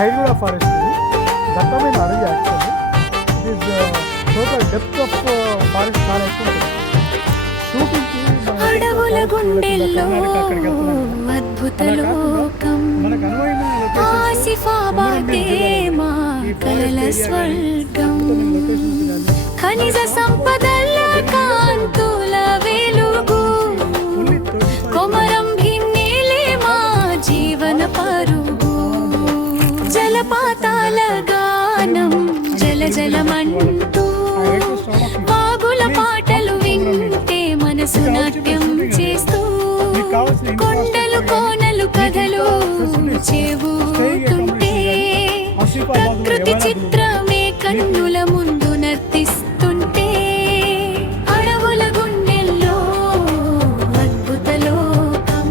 ఖైరూడా forest ఇది దట్టమైన అడవి actually. It is total depth of forest చాలా ఎక్కువ ఉంటుంది. షూటింగ్కి అడవుల గుండెల్లో అద్భుత లోకం మనకు అనువైన ఆసిఫాబాదే మా కలల స్వర్గం ఖనిజ సంపదల కాంతుల వెలుగు కొమరం భిన్నేలే మా జీవన పరుగు జలపాతాల గానం జల జలమంటూ వాగుల పాటలు వింటే మనసు నాట్యం చేస్తూ కొండలు కోనలు కథలు చెబుతుంటే ప్రకృతి చిత్రమే కన్నుల ముందు నర్తిస్తుంటే అడవుల గుండెల్లో అద్భుత లోకం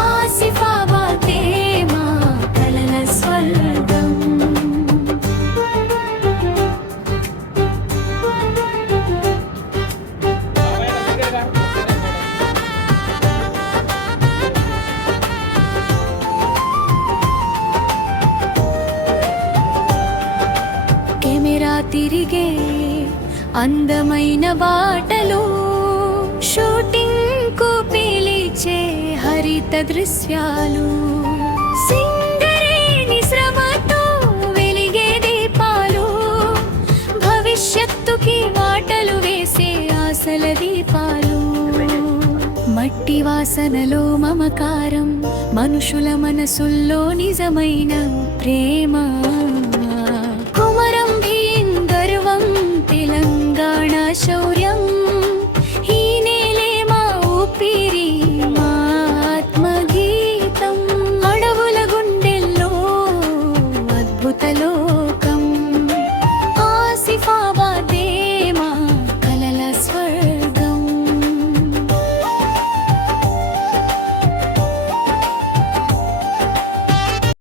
ఆసిఫాబాదే మా కలల స్వర్గం. కెమెరా తిరిగే అందమైన బాటలు షూటింగ్ కు పిలిచే హరిత దృశ్యాలు సింగరేణి శ్రమతో వెలిగే దీపాలు భవిష్యత్తుకి వాటలు వేసే ఆశల దీపాలు మట్టి వాసనలో మమకారం మనుషుల మనసుల్లో నిజమైన ప్రేమ